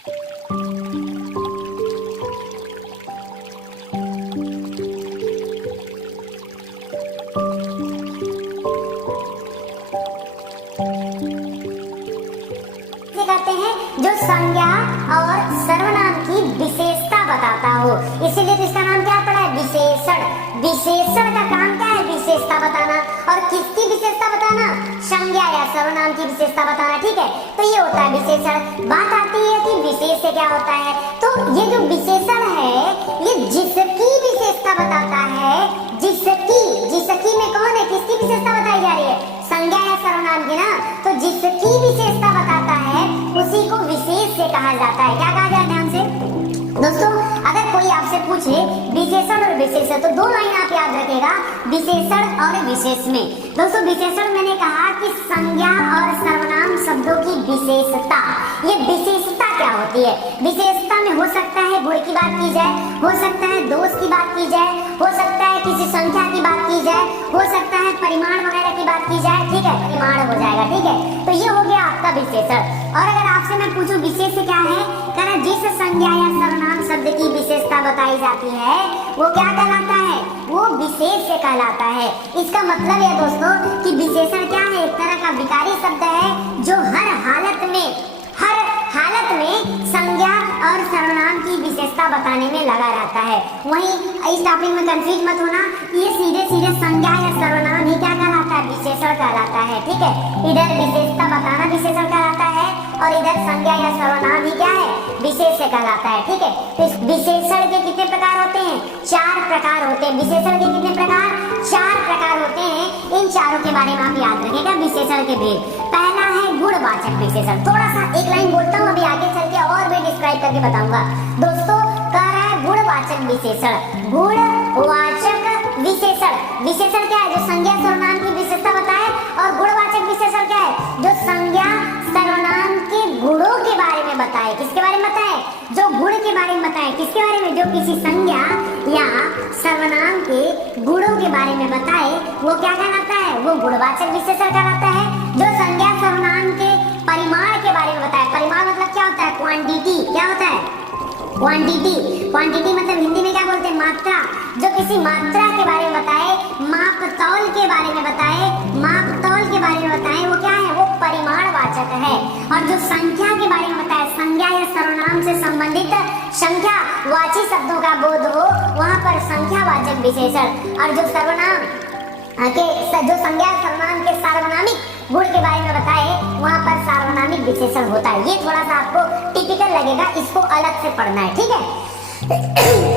करते हैं जो संज्ञा और सर्वनाम की विशेषता बताता हो, इसीलिए तो इसका नाम क्या पड़ा है, विशेषण। विशेषण का काम क्या है, विशेषता बताना। और किसकी विशेषता बताना, संज्ञा या सर्वनाम की विशेषता बताना। ठीक है, तो ये होता है विशेषण। बात आती है कि विशेष से क्या होता है, तो ये जो विशेषण है ये जिसकी विशेषता बताता है। जिसकी में कौन है, किसकी विशेषता बताई जा रही है, संज्ञा या सर्वनाम की ना। तो जिसकी विशेषता बताता है उसी को विशेष से कहा जाता है। क्या कहा जाए ध्यान से दोस्तों, अगर कोई आपसे पूछे विशेषण और विशेषण, तो दो लाइन आप याद रखेगा, विशेषण और विशेष में। दोस्तों विशेषण मैंने कहा कि संज्ञा और सर्वनाम शब्दों की विशेषता। ये विशेषता क्या होती है, विशेषता में हो सकता है गुण की बात की जाए, हो सकता है दोष की बात की जाए, हो सकता है किसी संख्या की बात की जाए, हो सकता है परिमाण वगैरह की बात की जाए। ठीक है, परिमाण हो जाएगा। ठीक है, तो ये हो गया आपका विशेषण। और अगर आपसे मैं पूछूं विशेष क्या है, कहना जिस संज्ञा या सर्वनाम शब्द की विशेषता बताई जाती है वो क्या कहलाता है, वो विशेष से कहलाता है। इसका मतलब है दोस्तों कि विशेषण क्या है, एक तरह का विकारी शब्द है जो हर हालत में संज्ञा और सर्वनाम की विशेषता बताने में लगा रहता है। वहीं इस टॉपिक में कंफ्यूज मत होना, ये सीधे संज्ञा या सर्वनाम ही क्या कहलाता है, विशेषण कहलाता है। ठीक है, इधर विशेषता बताना विशेषण कहलाता है और इधर संज्ञा या सर्वनाम ही क्या है, विशेष से कहलाता है। ठीक है, तो इस विशेषण के कितने प्रकार होते हैं, 4 प्रकार होते हैं। विशेषण के कितने प्रकार, 4 प्रकार होते हैं। इन चारों के बारे में आप याद रखिएगा, विशेषण के भेद। पहला है गुणवाचक विशेषण। थोड़ा सा एक लाइन बोलता हूँ, अभी आगे चल के और भी डिस्क्राइब करके बताऊंगा। दोस्तों कह रहा है गुणवाचक विशेषण। गुणवाचक विशेषण, विशेषण क्या है, जो संज्ञा सर्वनाम की विशेषता बताए। और गुणवाचक विशेषण क्या है, जो संज्ञा सर्वनाम के गुणों के बारे में बताए। किसके बारे में बताए, जो गुण के बारे में बताए। किसके बारे में, जो किसी संज्ञा या सर्वनाम के गुणों के बारे में बताए, वो क्या कहलाता है, वो गुणवाचक विशेषण कहलाता है। जो संज्ञा सर्वनाम के परिमाण के बारे में बताए। परिमाण मतलब क्या होता है, क्वांटिटी। क्या होता है, क्वांटिटी मतलब हिंदी में क्या बोलते हैं, मात्रा। जो किसी मात्रा के बारे में बताए, मापतौल के बारे में बताए, मापतौल के बारे में बताए, वो क्या है, वो परिमाणवाचक है। और जो संख्या के बारे में बताए, संज्ञा या सर्वनाम से संबंधित संख्यावाची शब्दों का बोध हो, वहाँ पर संख्यावाचक विशेषण। और जो सर्वनाम के जो संज्ञा सर्वनाम के सार्वनामिक गुण के बारे में बताए, वहाँ पर सार्वनामिक विशेषण होता है। ये थोड़ा सा आपको टिपिकल लगेगा, इसको अलग से पढ़ना है। ठीक है,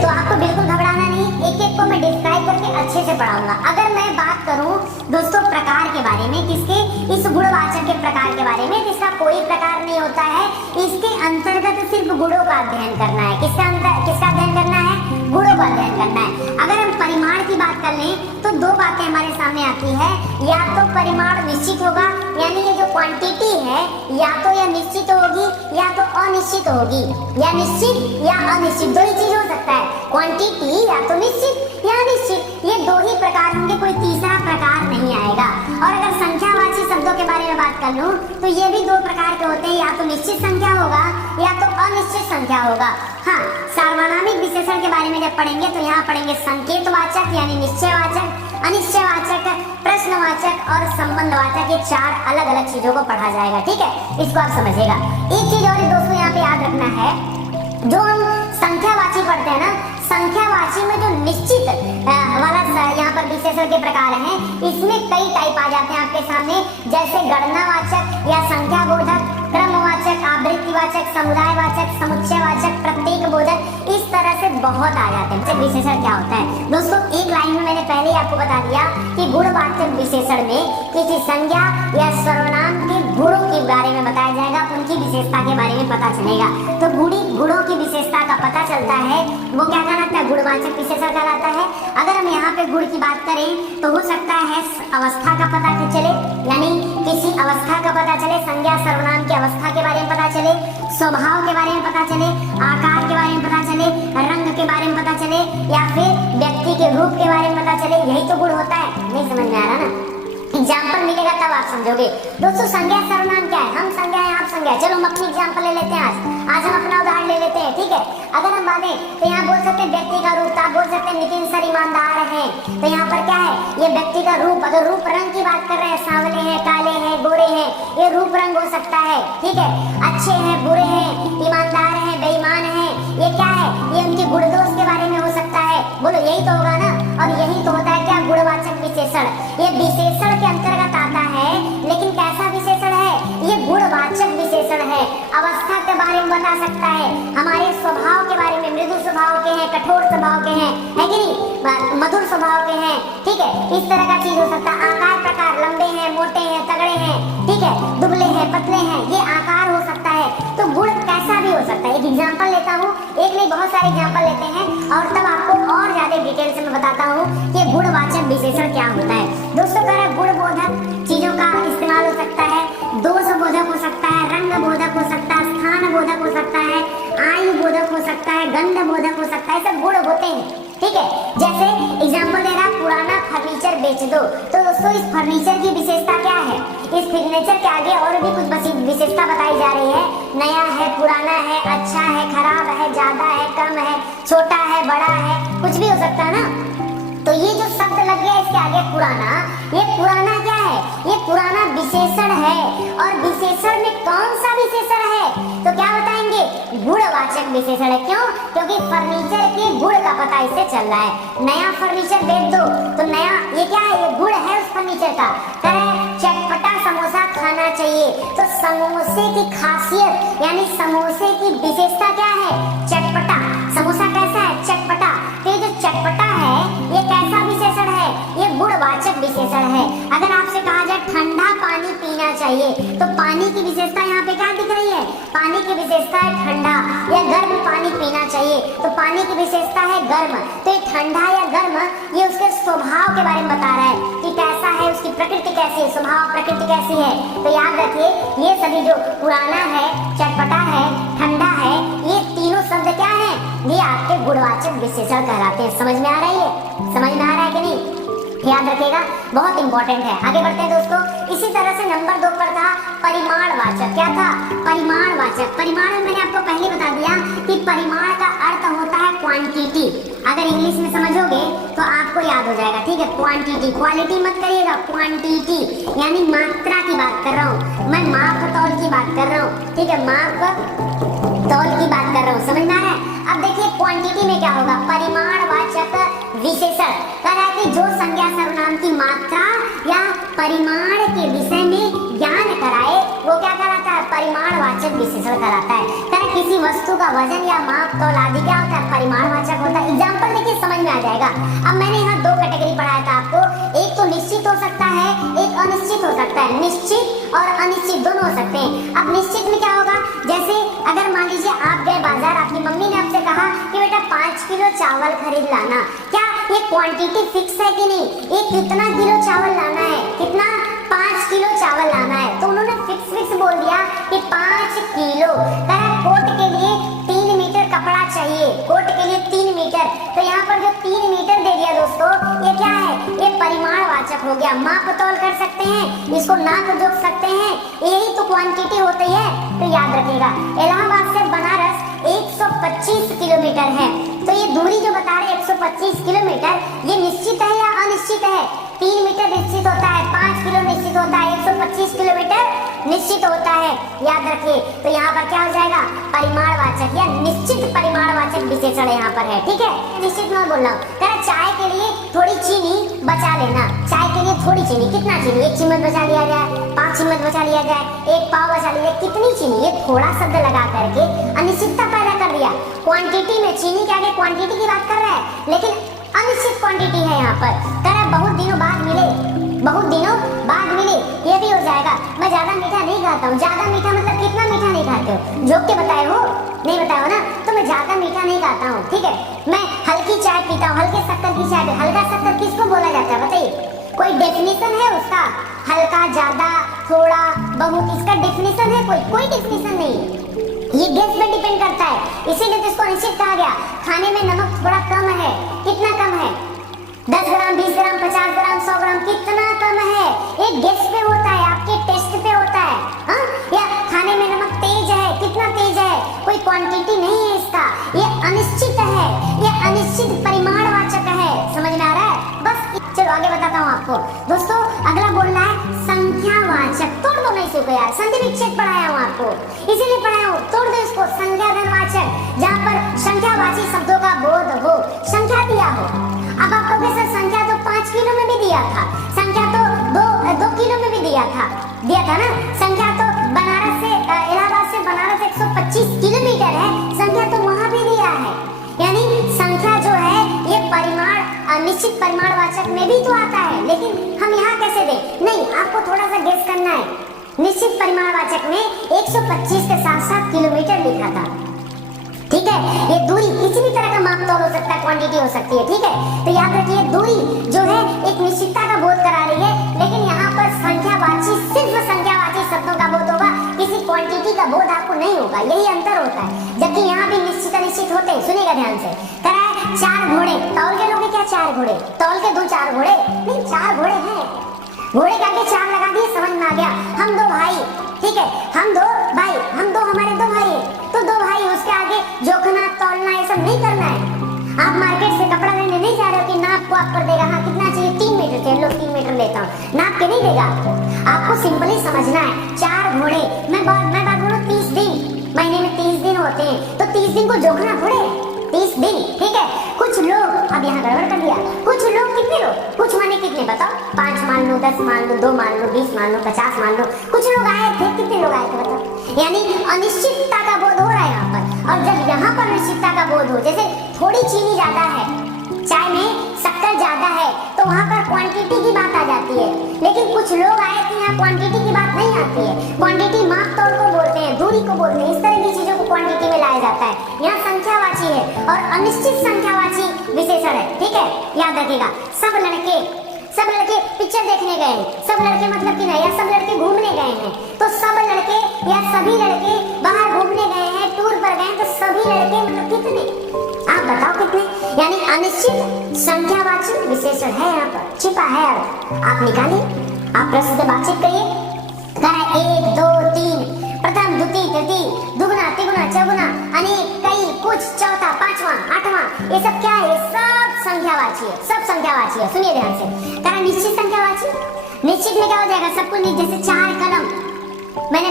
तो आपको बिल्कुल घबराना नहीं, एक एक को मैं डिस्क्राइब करके अच्छे से पढ़ाऊंगा। अगर मैं बात करूं दोस्तों प्रकार के बारे में, किसके, इस गुणवाचक के प्रकार के बारे में, इसका कोई प्रकार नहीं होता है। इसके अंतर्गत सिर्फ गुणों का अध्ययन करना है। किसका अध्ययन करना है, गुणों का अध्ययन करना है। अगर हम परिमाण की बात कर लें तो दो बातें हमारे सामने आती है, या तो परिमाण निश्चित होगा, यानी ये जो क्वांटिटी है या तो यह निश्चित होगी या तो अनिश्चित होगी, या निश्चित या अनिश्चित, दो ही चीज हो सकता है, क्वांटिटी या तो निश्चित या अनिश्चित। ये दो ही प्रकार होंगे, कोई तीसरा प्रकार नहीं आएगा। और अगर संख्यावाची शब्दों के बारे में बात कर लूं तो ये भी दो प्रकार के होते हैं, या तो निश्चित संख्या होगा या तो अनिश्चित संख्या होगा। हाँ, सार्वनामिक विशेषण के बारे में जब पढ़ेंगे तो यहाँ पढ़ेंगे संकेतवाचक यानी निश्चयवाचक, अनिश्चयवाचक, प्रश्नवाचक और संबंधवाचक। ये 4 अलग अलग चीजों को पढ़ा जाएगा। ठीक है, इसको आप समझिएगा। एक चीज और दोस्तों यहाँ पे याद रखना है, जो हम संख्यावाची पढ़ते हैं ना, संख्यावाची में जो निश्चित वाला यहाँ पर विशेषण के प्रकार हैं, इसमें कई टाइप आ जाते हैं आपके सामने, जैसे गणनावाचक या संख्याबोधक, क्रमवाचक, आवृत्तिवाचक, समुदायवाचक, समुच्चयवाचक, प्रत्येक बोधक, इस तरह से बहुत आ जाते हैं। विशेषण क्या होता है दोस्तों, एक लाइन में मैंने पहले ही आपको बता दिया कि गुणवाचक विशेषण में किसी संज्ञा या सर्वनाम के गुणों के बारे में बताया जाएगा, उनकी विशेषता के बारे में पता चलेगा। तो गुणों की विशेषता का पता चलता है, वो क्या कहलाता है, गुणवाचक विशेषण कहलाता है। अगर हम यहाँ पे गुण की बात करें तो हो सकता है अवस्था का पता चले, यानी किसी अवस्था का पता चले, संज्ञा सर्वनाम की अवस्था के बारे में पता चले, स्वभाव के बारे में पता चले, आकार के बारे में पता चले, रंग के बारे में पता चले, या फिर व्यक्ति के रूप के बारे में पता चले। यही तो गुण होता है। नहीं समझ में आ रहा ना, एग्जाम्पल मिलेगा तब आप समझोगे। दोस्तों संज्ञा सर्वनाम क्या है, हम संज्ञा आप संज्ञा। चलो हम अपनी एग्जाम्पल ले लेते हैं। आज हम अपना उदाहरण ले लेते हैं, ठीक है। अगर हम बातें तो यहाँ बोल सकते हैं व्यक्ति का रूप, आप बोल सकते हैं नितिन सर ईमानदार है, तो यहाँ पर क्या है, ये व्यक्ति का रूप। अगर रूप रंग की बात कर रहे हैं, सांवले हैं, काले हैं, गोरे हैं, ये रूप रंग हो सकता है, ठीक है। अच्छे हैं, बुरे हैं, ईमानदार हैं, बेईमान हैं, ये क्या है, ये उनके गुण दोष के बारे में हो सकता है। बोलो यही तो होगा ना। और यही तो होता है क्या, गुणवाचक विशेषण। ये विशेषण के अंतर्गत आता है, लेकिन कैसा विशेषण है, ये गुणवाचक विशेषण है। अवस्था के बारे में बता सकता है, हमारे स्वभाव के बारे में, मृदु स्वभाव के हैं, कठोर स्वभाव के हैं, है कि नहीं, मधुर स्वभाव के हैं, ठीक है। इस तरह का चीज हो सकता है। आकार प्रकार, लंबे हैं, मोटे हैं, तगड़े हैं, ठीक है, दुबले हैं, पतले हैं, ये आकार हो सकता है। तो गुण कैसा भी हो सकता है। एक एग्जाम्पल लेता हूँ, एक नहीं बहुत सारे एग्जाम्पल लेते हैं, और तब आपको और ज्यादा डिटेल से मैं बताता हूँ कि गुणवाचक विशेषण क्या होता है। दोस्तों कह रहा है गुणबोधक चीजों का इस्तेमाल हो सकता है, दोष बोधक हो सकता है, रंग बोधक हो सकता है, स्थान बोधक हो सकता है, आयु बोधक हो सकता है, गंध बोधक हो सकता है, सब गुण होते हैं, ठीक है। जैसे एग्जाम्पल दे रहा, पुराना फर्नीचर बेच दो। तो दोस्तों इस फर्नीचर की विशेषता क्या है, इस फर्नीचर के आगे और भी कुछ विशेषता बताई जा रही है। नया है, पुराना है, अच्छा है, खराब है, ज्यादा है, कम है, छोटा है, बड़ा है, कुछ भी हो सकता है ना। तो ये जो शब्द लग गया इसके आगे पुराना, ये पुराना क्या है, ये पुराना विशेषण है। और विशेषण में कौन सा विशेषण है, तो क्या बताएंगे, गुणवाचक विशेषण है। क्यों, क्योंकि फर्नीचर के गुण का पता इससे चल रहा है। नया फर्नीचर बेच दो तो नया, ये क्या है, ये गुण है उस फर्नीचर का। चटपटा समोसा खाना चाहिए, तो समोसे की खासियत यानी समोसे की विशेषता क्या है, चटपटा। समोसा कैसा है, चटपटा। तो ये जो चटपटा है ये कैसा विशेषण है, ये गुणवाचक विशेषण है। अगर आपसे कहा जाए ठंडा पानी पीना चाहिए, तो पानी की विशेषता यहाँ पे क्या दिख रही है, पानी की विशेषता है ठंडा। या गर्म पानी पीना चाहिए, तो पानी की विशेषता है गर्म। तो ये ठंडा या गर्म, ये उसके स्वभाव के बारे में बता रहा है कि कैसा है, उसकी प्रकृति कैसी है, स्वभाव प्रकृति कैसी है। तो याद रखिए ये सभी जो पुराना है, चटपटा है, ठंडा है, ये तीनों शब्द क्या है, ये आपके गुणवाचक विशेषण कहलाते हैं। समझ में आ रही है, समझ में आ रहा है कि नहीं, याद रखिएगा, बहुत इंपॉर्टेंट है। आगे बढ़ते हैं दोस्तों। इसी तरह से नंबर 2 पर था परिमाणवाचक। क्या था, परिमाणवाचक। परिमाण में मैंने आपको पहले बता दिया कि परिमाण का अर्थ होता है क्वांटिटी। अगर इंग्लिश में समझोगे तो आपको याद हो जाएगा, ठीक है। क्वांटिटी, क्वालिटी मत करिएगा, क्वांटिटी यानी मात्रा की बात कर रहा हूँ मैं, माप तौल की बात कर रहा हूँ, ठीक है, माप तौल की बात कर रहा हूँ, समझ में आ रहा है। अब देखिए क्वांटिटी में क्या होगा, परिमाणवाचक विशेषण। कह रहा है कि जो संज्ञा सर्वनाम की मात्रा या परिमाण के विषय में ज्ञान कराए वो क्या कराता है, परिमाणवाचक विशेषण कराता है। कह किसी वस्तु का वजन या माप तौल आदि क्या होता है, परिमाणवाचक होता है। एग्जाम्पल देखिए समझ में आ जाएगा। अब मैंने यहाँ 2 कैटेगरी पढ़ाया था आपको, एक तो निश्चित हो सकता है, एक अनिश्चित हो सकता है। निश्चित और अनिश्चित दोनों हो सकते हैं। अब निश्चित में क्या होगा, जैसे अगर मान लीजिए आप गए बाजार, आपकी मम्मी ने आपसे कहा कि बेटा 5 किलो चावल खरीद लाना, क्या ये क्वांटिटी फिक्स है कि नहीं, ये कितना किलो चावल लाना है, कितना, 5 किलो चावल लाना है। तो उन्होंने फिक्स बोल दिया कि 5 किलो। कोट के लिए 3 मीटर कपड़ा चाहिए, कोट के लिए 3 मीटर। तो यहाँ पर जो 3 मीटर दे दिया दोस्तों, ये क्या है, ये परिमाणवाचक हो गया। माप तौल कर सकते हैं, इसको नाप जोख सकते हैं, यही तो क्वांटिटी होती है। तो याद रखिएगा, इलाहाबाद से बनारस 125 किलोमीटर है। तो ये दूरी जो बता रहे 125 किलोमीटर, ये निश्चित है या अनिश्चित है, 3 मीटर निश्चित होता है, 5 किलो निश्चित होता है, 125 किलोमीटर निश्चित होता है। याद रखिए, तो यहाँ पर क्या हो जाएगा, परिमाणवाचक या निश्चित परिमाणवाचक विशेषण यहाँ पर है, ठीक है। निश्चित मैं बोल रहा हूँ, चाय के लिए थोड़ी चीनी बचा लेना, चाय के लिए थोड़ी चीनी, कितना चीनी, 1 चम्मच बचा लिया जाए, 5 चम्मच बचा लिया जाए, 1 पाव बचा लिया जाए, कितनी चीनी, ये थोड़ा शब्द लगा करके अनिश्चितता पैदा कर दिया। क्वांटिटी में चीनी के आगे क्वांटिटी की बात कर रहा है, लेकिन अनिश्चित क्वांटिटी है यहाँ पर। कह रहा है बहुत दिनों बाद मिले, बहुत दिनों बाद मिले, ये भी हो जाएगा। मैं ज्यादा मीठा नहीं खाता हूँ, ज्यादा मीठा मतलब कितना मीठा नहीं खाते हो, जोक के बताए हो, नहीं बताए हो ना, तो मैं ज्यादा मीठा नहीं खाता हूँ, ठीक है। मैं हल्की चाय पीता हूँ, हल्के शक्कर की चाय। हल्का शक्कर किसको बोला जाता है बताइए, कोई डेफिनेशन है उसका, हल्का, ज्यादा, थोड़ा, बहुत, इसका डेफिनेशन है कोई डेफिनेशन नहीं, ये गेस पे डिपेंड करता है। इसीलिए तो इसको निश्चित कहा गया। खाने में नमक थोड़ा कम है, कितना कम है, 10 ग्राम, 20 ग्राम, 50 ग्राम, 100 ग्राम, कितना कम है, ये गेस पे होता है, आपके टेस्ट पे होता है। हाँ, या खाने में नमक क्वांटिटी नहीं है इसका, ये अनिश्चित है, ये अनिश्चित परिमाणवाचक है। समझ में आ रहा है? बस चलो आगे बताता हूँ आपको। दोस्तों अगला बोलना है संख्यावाचक। तोड़ दो नहीं इसको यार, संधि विच्छेद पढ़ाया हूँ आपको, इसीलिए पढ़ाया हूँ। तोड़ दो इसको। संज्ञाधनवाचक, जहाँ पर संख्यावाची शब्दों का बोध हो, संख्या दिया हो। अब आपको कैसे संख्या तो 5 किलो में भी दिया था, संख्या तो 2 किलो में भी दिया था ना। संख्या तो बनारस से इलाहाबाद से बनारस 125 किलोमीटर है, संख्या तो वहां भी दिया है। यानी संख्या जो है ये परिमाण निश्चित परिमाणवाचक में भी तो आता है, लेकिन हम यहाँ कैसे दें? नहीं, आपको थोड़ा सा गेस करना है। निश्चित परिमाणवाचक में 125 के साथ साथ किलोमीटर लिखा था, ठीक है। ये दूरी किसी भी तरह का मापतौल हो सकता है, क्वांटिटी हो सकती है, ठीक है। तो याद रखिए दूरी जो है एक निश्चितता का बोध करा रही है, लेकिन यहाँ पर संख्यावाची, सिर्फ संख्यावाची शब्दों का बोध होगा, किसी क्वांटिटी का बोध आपको नहीं होगा। यही अंतर होता है, जबकि यहाँ भी निश्चित अनिश्चित होते हैं। सुनिएगा ध्यान से। कह रहा है 4 घोड़े, तौल के लोगे क्या 4 घोड़े? तौल के दूं 4 घोड़े? नहीं, 4 घोड़े हैं। घोड़े के आगे 4 लगा दिए, समझ में आ गया। हम 2 भाई, ठीक है, हम 2 भाई, हमारे 2 भाई हैं, तो 2 भाई, उसके आगे जोखना तौलना ये सब नहीं करना है। आप मार्केट से कपड़ा लेने नहीं जा रहे हो कि नाप को आप कर देगा, हाँ कितना चाहिए, 3 मीटर चाहिए, लो 3 मीटर लेता हूँ, नाप के नहीं देगा। आपको सिंपली समझना है 4 घोड़े, मैं बात बोलूं 30 दिन, महीने में 30 दिन होते हैं, तो 30 दिन को जोखना थोड़े, 30 दिन, ठीक है। कुछ लोग, अब यहाँ गड़बड़ कर दिया, कुछ लोग, कितने लोग, कुछ माने कितने बताओ, 5 मान लो, 10 मान लो, 2 मान लो, 20 मान लो, 50 मान लो, कुछ लोग आए थे, कितने लोग आए थे बताओ। यानी अनिश्चितता का बोध हो रहा है यहाँ पर। और जब यहाँ पर निश्चितता का बोध हो, जैसे थोड़ी चीनी ज्यादा है, चाय में शक्कर ज्यादा है, तो वहाँ पर क्वांटिटी की बात आ जाती है। लेकिन कुछ लोग आए थे, यहाँ क्वांटिटी की बात नहीं आती है। क्वांटिटी माप तौल को बोलते हैं, दूरी को बोलते हैं, इस तरह की चीजों को क्वांटिटी में लाया जाता है। यहाँ संख्यावाची है और अनिश्चित संख्यावाची विशेषण है, ठीक है, याद रखिएगा। सब लड़के पिक्चर देखने गए हैं, सब लड़के मतलब कि नहीं, या सब लड़के घूमने गए हैं, तो सब लड़के या सभी लड़के बाहर घूमने गए हैं, टूर पर गए हैं, तो सभी लड़के मतलब कितने, आप बताओ कितने। यानी अनिश्चित संख्यावाची विशेषण है, यहाँ पर छिपा है। आप निकालिए, आप प्रश्न से बातचीत करिए। 1 2 3, प्रथम द्वितीय तृतीय, दुगुना तिगुना चौगुना, अनेक, कई, कुछ, चौथा, पांचवा, आठवां, ये सब क्या है? ये सब संख्यावाची है, सब संख्यावाची है। सुनिए ध्यान से। कारण निश्चित संख्यावाची, निश्चित में क्या हो जाएगा? सब कुछ, जैसे 4 कलम, मैंने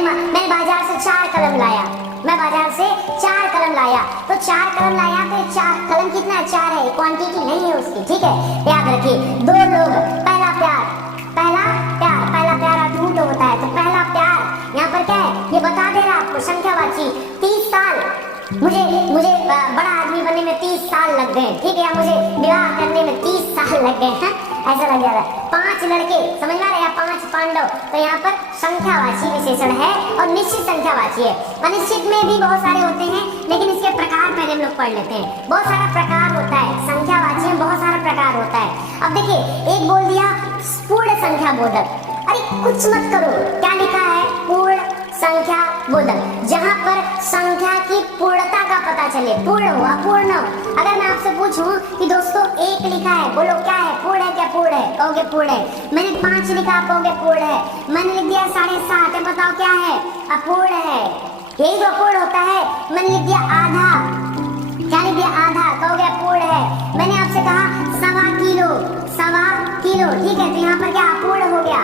बाजार से 4 कलम लाया, मैं बाजार से 4 कलम लाया, तो 4 कलम लाया, तो 4 कलम कितना है? 4 है, क्वांटिटी नहीं है उसकी, ठीक है। याद रखिए। 2 लोग, पहला प्यार अटूट होता है, तो पहला प्यार यहाँ पर क्या है? ये बता दे रहा आपको, संख्यावाची। 30 साल, मुझे बड़ा आदमी बनने में 30 साल लग गए, ठीक है, या मुझे विवाह करने में 30 साल लग गए हैं, ऐसा लग जा रहा है। 5 लड़के, समझ में आ रहा है, 5 पांडव, तो यहाँ पर संख्यावाची विशेषण है और निश्चित संख्यावाची है। अनिश्चित में भी बहुत सारे होते हैं, लेकिन इसके प्रकार पहले हम लोग पढ़ लेते हैं। बहुत सारा प्रकार होता है संख्यावाची में, बहुत सारा प्रकार होता है। अब देखिए, एक बोल दिया पूर्ण संख्या बोधक। अरे कुछ मत करो, क्या लिखा है? पूर्ण संख्या बोधक, जहाँ पर संख्या की पूर्णता का पता चले, पूर्ण हो अपूर्ण हो। अगर मैं आपसे पूछूं कि दोस्तों 1 लिखा है, बोलो क्या है? पूर्ण है क्या? पूर्ण है, कहोगे पूर्ण है। मैंने 5 लिखा, आप कहोगे पूर्ण है। मैंने लिख दिया 7.5, बताओ क्या है? अपूर्ण है। यही तो अपूर्ण होता है। मैंने लिख दिया आधा, क्या लिख दिया? आधा, कहोगे अपूर्ण है। मैंने आपसे कहा 1.25 किलो, ठीक है, तो यहाँ पर क्या अपूर्ण हो गया?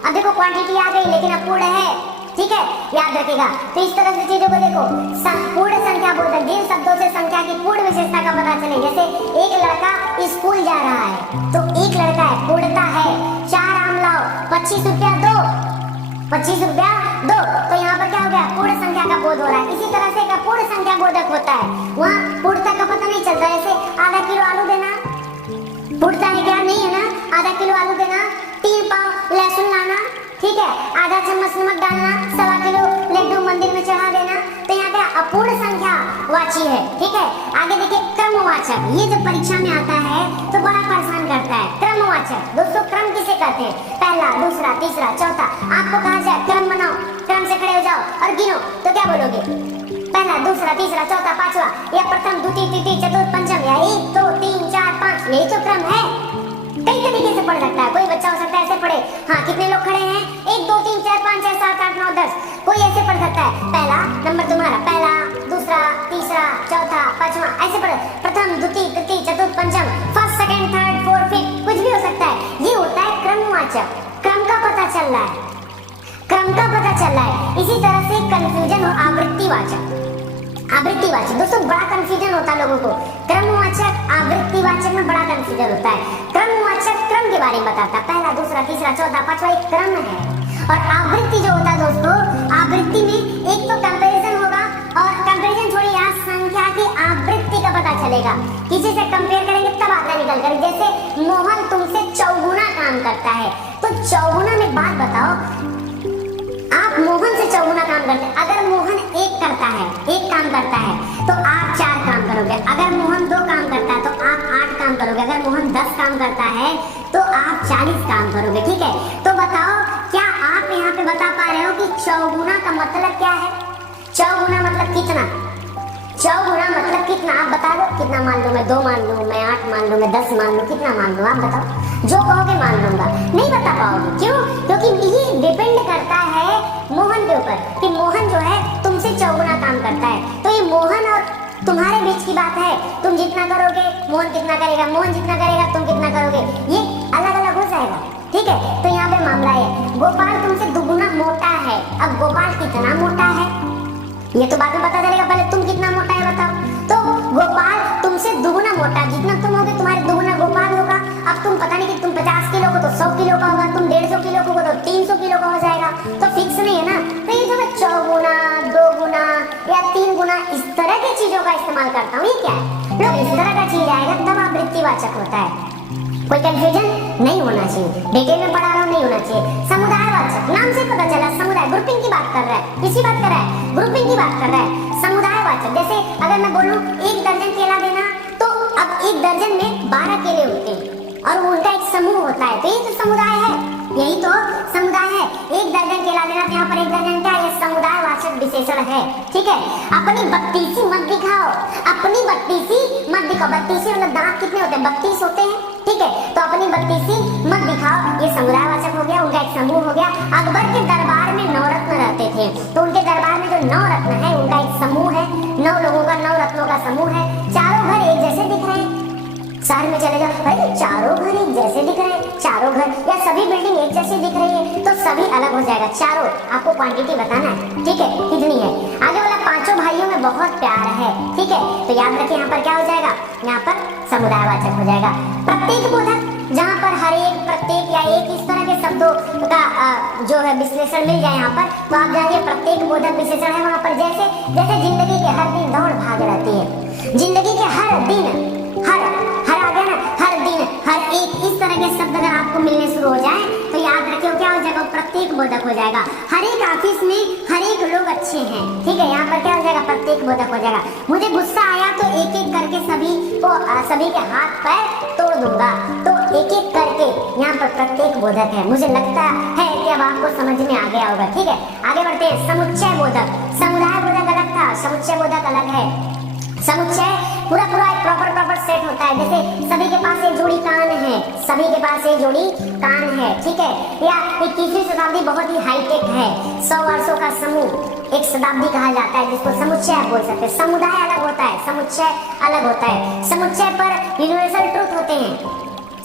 अब देखो क्वांटिटी आ गई, लेकिन अपूर्ण है, ठीक है, याद रखिएगा। तो इस तरह से चीजों को देखो। पूर्ण संख्या बोधक, जिन शब्दों से संख्या की पूर्ण विशेषता का पता चले, जैसे एक लड़का स्कूल जा रहा है, तो एक लड़का है, पूर्णता है। 4 आम लाओ, 25 रुपया दो, 25 रुपया दो, तो यहाँ पर क्या हो गया? पूर्ण संख्या का बोध हो रहा है। इसी तरह से एक अपूर्ण संख्या बोधक होता है, वहाँ पूर्णता का पता नहीं चलता। जैसे आधा किलो आलू देना, पूर्णता है क्या? नहीं है ना। आधा किलो आलू देना, 3 पाव लहसुन लाना, ठीक है, आधा चम्मच नमक डालना, 1.25 किलो लड्डू मंदिर में चढ़ा देना, तो यहाँ पे अपूर्ण संख्या वाची है, ठीक है। आगे देखिए क्रमवाचक, ये जब परीक्षा में आता है तो बड़ा परेशान करता है। क्रमवाचक दोस्तों, क्रम किसे कहते हैं? पहला, दूसरा, तीसरा, चौथा। आपको कहा जाए क्रम बनाओ, क्रम से खड़े हो जाओ और गिनो, तो क्या बोलोगे? पहला, दूसरा, तीसरा, चौथा, पांचवा, या प्रथम, द्वितीय, तृतीय, चतुर्थ, पंचम, या 1 2 3 4 5, यही तो क्रम है। कई तरीके से पढ़ सकता है। कोई बच्चा हो सकता है ऐसे पढ़े, हाँ कितने लोग खड़े हैं? 1 2 3 4 5 6 7 8 9 10। कोई ऐसे पढ़ सकता है, पहला नंबर तुम्हारा, पहला, दूसरा, चौथा, पांचवा, ऐसे पढ़ो, प्रथम, द्वितीय, तृतीय, चतुर्थ, पंचम, first, second, third, fourth, fifth, कुछ भी हो सकता है। ये होता है क्रमवाचक, क्रम का पता चल रहा है, क्रम का पता चल रहा है। इसी तरह से कंफ्यूजन और आवृत्तिवाचक, आवृत्तिवाचक दोस्तों बड़ा कंफ्यूजन होता है लोगों को। क्रमवाचक आवृत्तिवाचक में बड़ा कंफ्यूजन होता है। क्रमवाचक क्रम के बारे में बताता है, पहला, दूसरा, तीसरा, चौथा, पांचवा, एक क्रम है। और आवृत्ति जो होता है दोस्तों, आवृत्ति में एक तो कंपैरिजन होगा, और कंपैरिजन छोड़िए, यहाँ संख्या की आवृत्ति का पता चलेगा। किसी से कंपेयर करेंगे तब आता निकल कर, जैसे मोहन तुमसे चौगुना काम करता है, तो चौगुना में बात बताओ, आप मोहन से चौगुना काम करते हैं। अगर मोहन एक करता है, एक काम करता है, तो आप 4 काम करोगे। अगर मोहन 2 काम करता है तो आप 8 काम करोगे। अगर मोहन 10 काम करता है तो आप 40 काम करोगे। ठीक है, तो बताओ क्या आप यहाँ पे बता पा रहे हो कि चौगुना का मतलब क्या है? चौगुना मतलब कितना? चौगुना मतलब कितना? आप बता दो, कितना मान लूं मैं? 2 मान लूं मैं, 8 मान लूं मैं, 10 मान लूं, कितना मान लूं? आप बताओ, जो कहोगे मान लूंगा। नहीं बता पाओगे, क्यों? क्योंकि ये डिपेंड करता है मोहन के ऊपर कि मोहन जो है तुमसे चौगुना काम करता है। तो ये मोहन और तुम्हारे बीच की बात है, तुम जितना करोगे मोहन कितना करेगा, मोहन जितना करेगा तुम कितना करोगे, ये अलग अलग हो जाएगा। ठीक है, तो यहाँ पे मामला है गोपाल तुमसे दुगुना मोटा है। अब गोपाल कितना मोटा है ये तो बाद में पता चलेगा, पहले तुम कितना मोटा है बताओ। तो गोपाल तुमसे दुगुना मोटा, जितना तुम होगे तुम्हारे दुगुना गोपाल होगा। अब तुम पता नहीं कि तुम 50 किलो को तो 100 किलो का होगा, तुम 150 किलो को तो 300 किलो का हो जाएगा, तो फिक्स नहीं है ना। तो ये जो मैं 4 गुना, 2 गुना या 3 गुना इस तरह की चीजों का इस्तेमाल करता हूँ, ये क्या है? लोग इस तरह का चीज आएगा तब आवृत्तिवाचक होता है। कोई कंफ्यूजन नहीं होना चाहिए, डिटेल में पढ़ा रहा हूँ नहीं होना चाहिए। समुदायवाचक, नाम से पता चला समुदाय, ग्रुपिंग की बात कर रहा है। किसी बात कर रहा है? ग्रुपिंग की बात कर रहा है। समुदायवाचक, जैसे अगर मैं बोलूं 1 दर्जन केला देना, तो अब 1 दर्जन में 12 केले होते हैं और उनका एक समूह होता है, तो ये तो समुदाय है, यही तो समुदाय है। 1 दर्जन केला देना, तो यहाँ पर 1 दर्जन क्या है? समुदायवाचक विशेषण है। ठीक है, अपनी बत्तीसी मत दिखाओ, अपनी बत्तीसी मत दिखाओ। बत्तीसी मतलब दांत कितने होते हैं? 32 होते हैं। ठीक है, तो अपनी बत्तीसी मत दिखाओ, ये समुदायवाचक हो गया, उनका एक समूह हो गया। अकबर के दरबार में 9 रत्न रहते थे, तो उनके दरबार में जो 9 रत्न है उनका एक समूह है, 9 लोगों का, 9 रत्नों का समूह है। चारों घर एक जैसे दिख रहे हैं, शहर में चले जाओ, अरे चारों घर एक जैसे दिख रहे हैं, चारों घर या सभी बिल्डिंग एक जैसी दिख रही है, तो सभी अलग हो जाएगा। चारों आपको क्वांटिटी बताना है, ठीक है, कितनी है। आगे वाला 5 भाइयों में बहुत प्यार है, ठीक है, तो याद रखिए यहाँ पर क्या हो जाएगा? यहाँ पर समुदायवाचक हो जाएगा। प्रत्येक बोधक, जहाँ पर हर एक, प्रत्येक या एक इस तरह के शब्दों का जो है विश्लेषण मिल जाए यहाँ पर, तो आप जानिए प्रत्येक बोधक विशेषण है वहाँ पर। जैसे जैसे जिंदगी के हर दिन दौड़ भाग रहती है, जिंदगी के हर दिन, हर आ गया ना, हर दिन, हर एक, इस तरह के शब्द अगर आपको मिलने शुरू हो जाए तो याद रखिए क्या हो जाएगा? प्रत्येक बोधक हो जाएगा। हर एक ऑफिस में हर एक लोग अच्छे हैं, ठीक है, यहाँ पर क्या हो जाएगा? प्रत्येक बोधक हो जाएगा। मुझे गुस्सा आया तो एक एक करके सभी को, सभी के हाथ पैर तोड़ दूंगा, तो एक एक करके यहाँ पर प्रत्येक बोधक है। मुझे लगता है कि अब आपको समझ में आ गया होगा। ठीक है, आगे बढ़ते हैं। समुच्चय बोधक, समुदाय बोधक अलग था, समुच्चय बोधक अलग है। समुच्चय पूरा एक प्रॉपर सेट होता है, जैसे सभी के पास एक जोड़ी कान है, सभी के पास एक जोड़ी कान है, ठीक है, या 21वीं शताब्दी बहुत ही हाईटेक है, 100 वर्षों का समूह एक शताब्दी कहा जाता है, जिसको समुच्चय आप बोल सकते हैं। समुदाय अलग होता है, समुच्चय अलग होता है। समुच्चय पर यूनिवर्सल ट्रुथ होते हैं,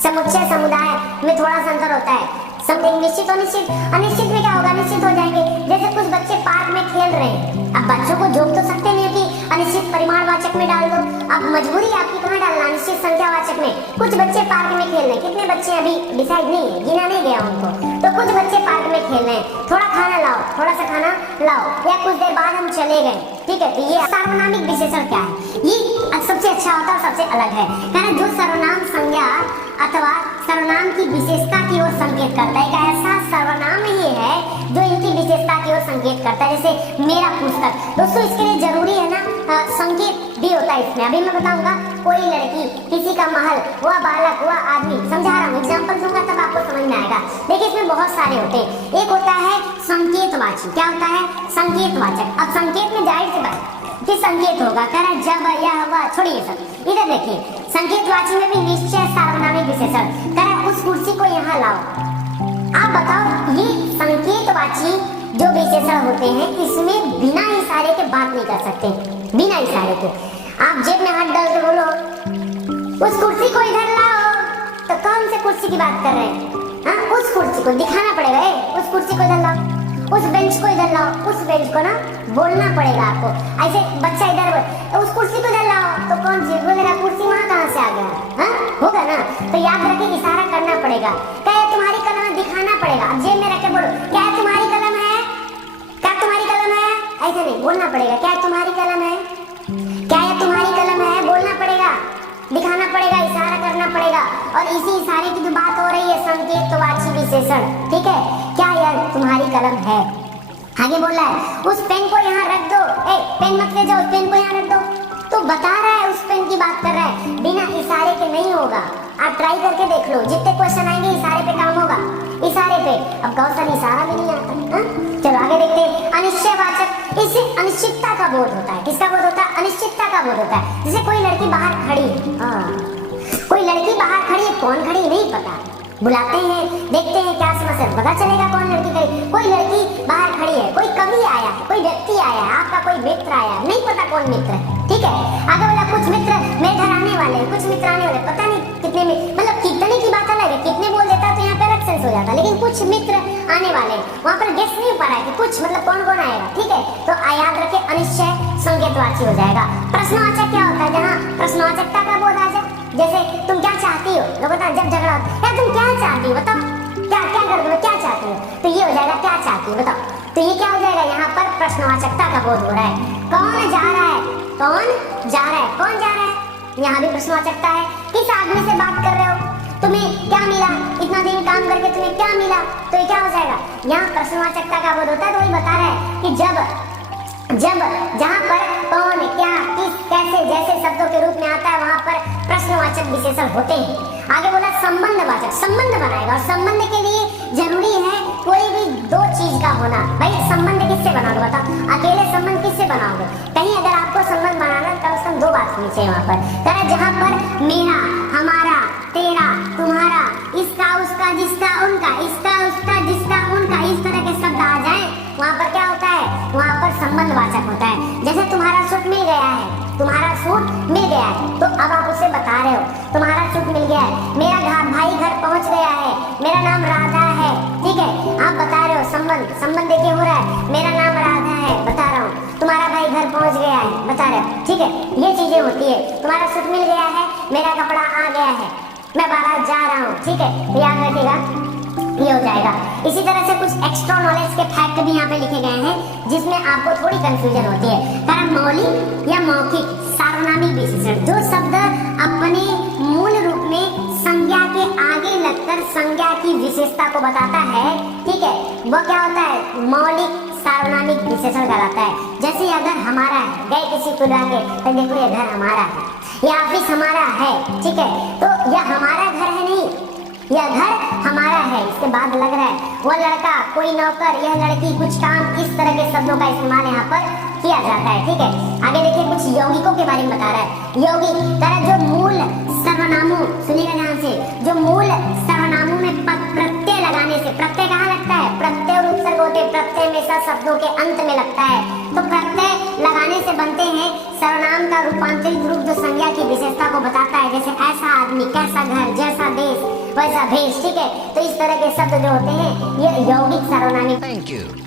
समुच्चय समुदाय में थोड़ा सा अंतर होता है। समथिंग निश्चित और निश्चित, अनिश्चित में क्या होगा? निश्चित हो जाएंगे। जैसे कुछ बच्चे पार्क में खेल रहे हैं, अब बच्चों को जोक तो सकते नहीं कि अनिश्चित परिमाणवाचक में डाल दो, अब मजबूरी आपकी कहाँ डालना? निश्चित संख्यावाचक में। कुछ बच्चे पार्क में खेल रहे हैं, कितने बच्चे अभी डिसाइड नहीं है, गिना नहीं गया उनको, तो कुछ बच्चे पार्क में खेल रहे हैं, थोड़ा खाना लाओ, थोड़ा सा खाना लाओ, या कुछ देर बाद हम चले गए, ठीक है, तो ये सार्वनामिक विशेषण क्या है? ये सबसे अच्छा होता है, सबसे अलग है, कारण जो सर्वनाम संज्ञा अथवा सर्वनाम की विशेषता की ओर संकेत करता है। एक ऐसा सर्वनाम ही है जो इनकी विशेषता की ओर संकेत करता है, जैसे मेरा पुस्तक। दोस्तों इसके लिए जरूरी है ना संकेत भी होता है इसमें। अभी मैं बताऊंगा, कोई लड़की, किसी का महल, वह बालक, वह आदमी, समझा रहा हूँ, एग्जाम्पल दूंगा तब आपको समझ में आएगा। देखिए इसमें बहुत सारे होते हैं। एक होता है संकेतवाची, क्या होता है? संकेतवाचक। अब संकेत में जाहिर सी बात कि संकेत होगा, कह रहा जब, यह, वह, छोड़िए सब, इधर देखिए। संकेतवाची में भी निश्चय सार्वनामिक विशेषण, कह रहा उस कुर्सी को यहाँ लाओ। आप बताओ, ये संकेतवाची जो विशेषण होते हैं इसमें बिना इशारे के बात नहीं कर सकते, बिना इशारे के। आप जेब में हाथ डाल के बोलो उस कुर्सी को इधर लाओ, तो कौन से कुर्सी की बात कर रहे हैं? हाँ, उस कुर्सी को दिखाना पड़ेगा, उस कुर्सी को इधर लाओ, उस बेंच को इधर लाओ, उस बेंच को ना बोलना पड़ेगा आपको। ऐसे बच्चा इधर उस कुर्सी को इधर लाओ, तो कौन सी बोलेगा कुर्सी वहाँ कहाँ से आ गया? हाँ, होगा ना? तो याद रखिए, इशारा करना पड़ेगा। क्या है तुम्हारी कलम है? दिखाना पड़ेगा। अब जेब में रख के बोलो क्या है तुम्हारी कलम है? क्या तुम्हारी कलम है? ऐसे नहीं बोलना पड़ेगा, क्या तुम्हारी कलम है? क्या ये तुम्हारी कलम है? बोलना पड़ेगा, दिखाना पड़ेगा, इशारा करना पड़ेगा। और इसी इशारे की जो बात हो रही है संकेतवाची विशेषण, ठीक है? क्या यार तुम्हारी कलम है? आगे बोल रहा है उस पेन को यहाँ रख दो, पेन मत ले जाओ, उस पेन को यहाँ रख दो। तो बता रहा है उस पेन की बात कर रहा है, बिना इशारे के नहीं होगा। आप ट्राई करके देख लो, जितने क्वेश्चन आएंगे इशारे पे काम होगा, इशारे पे। अब बहुत सारी इशारा भी नहीं आता। चलो आगे देखते हैं। अनिश्चयवाचक, इससे अनिश्चितता का बोध होता है। किसका बोध होता है? अनिश्चितता का बोध होता है। जैसे कोई लड़की बाहर खड़ी, कोई लड़की बाहर खड़ी है, कौन खड़ी नहीं पता, बुलाते हैं, देखते हैं क्या समस्या, पता चलेगा कौन लड़की खड़ी। कोई लड़की बाहर खड़ी है, कोई कवि आया है, कोई व्यक्ति आया है, आपका कोई मित्र आया है, नहीं पता कौन मित्र है, ठीक है? आगे बोला कुछ मित्र मेरे घर आने वाले हैं, कुछ मित्र आने वाले, पता नहीं कितने में, मतलब कितने की बात अलग है, कितने बोल देता तो यहाँ पे अलग सेंस हो जाता, लेकिन कुछ मित्र आने वाले, वहाँ पर गेस नहीं पा रहा है कि कुछ मतलब कौन कौन आएगा, ठीक है? तो याद रखे अनिश्चय संकेतवाची हो जाएगा। प्रश्नवाचक क्या होता है? जहाँ प्रश्नवाचकता का बोध आ जाए, जैसे तुम क्या चाहती हो, लोग बताओ जब झगड़ा होता है तुम क्या चाहती हो, बताओ क्या क्या कर दो, क्या चाहती हो, तो ये हो जाएगा क्या चाहती हो, बताओ। तो ये क्या हो जाएगा? यहाँ पर प्रश्नवाचकता का बोध हो रहा है। कौन जा रहा है? कौन जा रहा है? कौन जा रहा है? यहाँ भी प्रश्नवाचकता है। किस आदमी से बात कर रहे हो? तुम्हें क्या मिला? इतना दिन काम करके तुम्हें क्या मिला? तो ये क्या हो जाएगा? यहाँ प्रश्नवाचकता का बोध होता है। तो वही बता रहा है कि जब जहाँ पर कौन, क्या, किस, कैसे जैसे शब्दों के रूप में आता है वहाँ पर प्रश्नवाचक विशेषण होते हैं। आगे बोला संबंधवाचक, संबंध बनाएगा, और संबंध के लिए जरूरी है कोई भी दो चीज का होना। भाई संबंध किससे बनाओगे बताओ? अकेले संबंध किससे बनाओगे? कहीं अगर आपको संबंध बनाना है कम से कम दो बात होनी चाहिए वहाँ पर। जहाँ पर मेरा, हमारा, तेरा, तुम्हारा, इसका, उसका, जिसका, उनका, इसका, उसका, जिसका, उनका, इस तरह के शब्द आ जाए, वहाँ पर क्या होता है? वहाँ पर संबंधवाचक होता है। जैसे तुम्हारा सूट मिल गया है, तुम्हारा सूट मिल गया है, तो अब आप उसे बता रहे हो तुम्हारा सूट मिल गया है। मेरा भाई घर पहुँच गया है, मेरा नाम राधा है, ठीक है? आप बता रहे हो संबंध देखिए हो रहा है, मेरा नाम राधा है, बता रहा हूँ, तुम्हारा भाई घर पहुँच गया है, बता रहे हो, ठीक है? ये चीजें होती है। तुम्हारा सूट मिल गया है, मेरा कपड़ा आ गया है, मैं बारात जा रहा हूँ, ठीक है? तो याद रखिएगा ये हो जाएगा। इसी तरह से कुछ एक्स्ट्रा नॉलेज के फैक्ट भी यहाँ पे लिखे गए हैं जिसमें आपको थोड़ी कंफ्यूजन होती है। कारण मौलिक या मौखिक सार्वनामिक विशेषण, जो शब्द अपने मूल रूप में संज्ञा के आगे लगकर संज्ञा की विशेषता को बताता है, ठीक है, वह क्या होता है? मौलिक सार्वनामिक विशेषण कहलाता है। जैसे अगर हमारा है, गए किसी को लाके तो देखो ये घर हमारा है, ये ऑफिस हमारा है, ठीक है? तो यह हमारा घर है नहीं, यह घर हमारा है, इसके बाद लग रहा है वो लड़का, कोई नौकर, यह लड़की, कुछ काम, इस तरह के शब्दों का इस्तेमाल यहाँ पर किया जाता है, ठीक है? आगे देखिए कुछ यौगिकों के बारे में बता रहा है। यौगिक तरह जो मूल सर्वनामों, सुनिएगा ध्यान से, जो मूल सर्वनामों में प्रत्यय लगाने से, प्रत्यय कहाँ लगता है? प्रत्यय और उपसर्ग होते, प्रत्यय हमेशा शब्दों के अंत में लगता है, तो प्रत्यय लगाने से बनते हैं सर्वनाम का रूपांतरित रूप जो संज्ञा की विशेषता को बताता है। जैसे ऐसा आदमी, कैसा घर, जैसा देश, वैसा भेष, ठीक है? तो इस तरह के शब्द जो होते हैं ये यौगिक सर्वनामिक। Thank you.